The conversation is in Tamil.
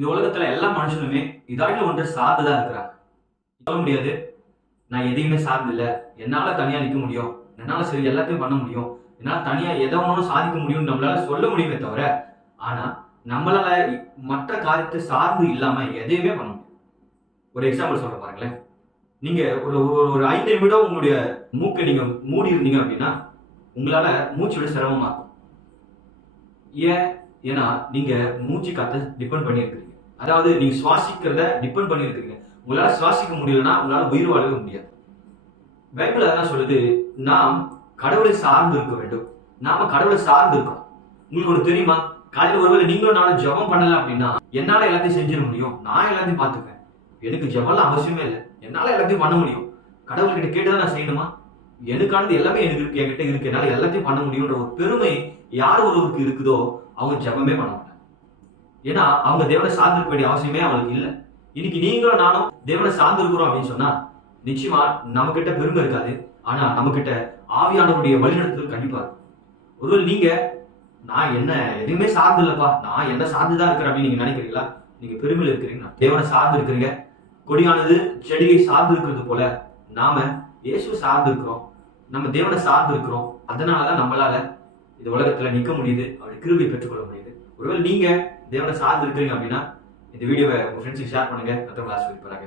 இந்த உலகத்துல எல்லா மனுஷனுமே இதாகிலும் ஒன்று சார்ந்துதான் இருக்கிறாங்க. சொல்ல முடியாது நான் எதையுமே சார்ந்து இல்லை, என்னால தனியா நிற்க முடியும், என்னால சரி எல்லாத்தையும் பண்ண முடியும், என்னால தனியா எதை ஒன்றும் சாதிக்க முடியும் நம்மளால சொல்ல முடியுமே தவிர, ஆனா நம்மளால மற்ற காரியத்தை சார்ந்து இல்லாம எதையுமே பண்ண முடியும். ஒரு எக்ஸாம்பிள் சொல்ற பாருங்களேன். நீங்க ஒரு ஒரு 5 நிமிடம் உங்களுடைய மூக்கை நீங்க மூடி இருந்தீங்க அப்படின்னா உங்களால மூச்சு விட சிரமமா இருக்கும். ஏன்? ஏன்னா நீங்க மூச்சு காத்த டிபெண்ட் பண்ணி இருக்கிறீங்க. அதாவது நீங்க சுவாசிக்கிறத டிபெண்ட் பண்ணி இருக்கிறீங்க. உங்களால சுவாசிக்க முடியலன்னா உங்களால உயிர் வாழவே முடியாது. பைபிள் அதான் சொல்லுது, நாம் கடவுளை சார்ந்து இருக்க வேண்டும். நாம கடவுளை சார்ந்து இருக்கோம். உங்களுக்கு ஒண்ணு தெரியுமா? காலையில் ஒருவேளை நீங்களும் நானும் ஜெபம் பண்ணல அப்படின்னா என்னால எல்லாத்தையும் செஞ்சிட முடியும், நான் எல்லாத்தையும் பார்த்துப்பேன், எனக்கு ஜெபம்லாம் அவசியமே இல்லை, என்னால எல்லாத்தையும் பண்ண முடியும், கடவுள்கிட்ட கேட்டுதான் நான் செய்யணுமா, எனக்கானது எல்லாமே எனக்கு இருக்கு, என்கிட்ட இருக்கு, என்னால எல்லாத்தையும் பண்ண முடியும்ன்ற ஒரு பெருமை யார் ஒருவருக்கு இருக்குதோ அவங்க ஜெபமே பண்ண மாட்டாங்க. ஏன்னா அவங்க தேவனை சார்ந்து இருக்க வேண்டிய அவசியமே அவங்களுக்கு இல்லை. இன்னைக்கு நீங்களும் நானும் தேவனை சார்ந்து இருக்கிறோம் அப்படின்னு சொன்னா நிச்சயமா நம்ம கிட்ட பெருமை இருக்காது, ஆனா நம்ம கிட்ட ஆவியானவருடைய வழிநடத்துதல் கண்டிப்பா இருக்கும். ஒருவேளை நீங்க நான் என்ன எதுவுமே சார்ந்து இல்லப்பா, நான் என்ன சார்ந்துதான் இருக்கிறேன் அப்படின்னு நீங்க நினைக்கிறீங்களா? நீங்க பெருமையில இருக்கிறீங்க, தேவனை சார்ந்து இருக்கிறீங்க. கொடியானது செடியை சார்ந்து இருக்கிறது போல நாம இயேசு சார்ந்து இருக்கிறோம், நம்ம தேவனை சார்ந்து இருக்கிறோம். அதனாலதான் நம்மளால இந்த உலகத்துல நிக்க முடியுது, அவருடைய கிருபை பெற்றுக்கொள்ள முடியுது. ஒருவேளை நீங்க தேவனை சார்ந்து இருக்கிறீங்க அப்படின்னா இந்த வீடியோவை உங்க ஃப்ரெண்ட்ஸுக்கு ஷேர் பண்ணுங்க. கர்த்தர் உங்களை ஆசீர்வதிப்பாராக.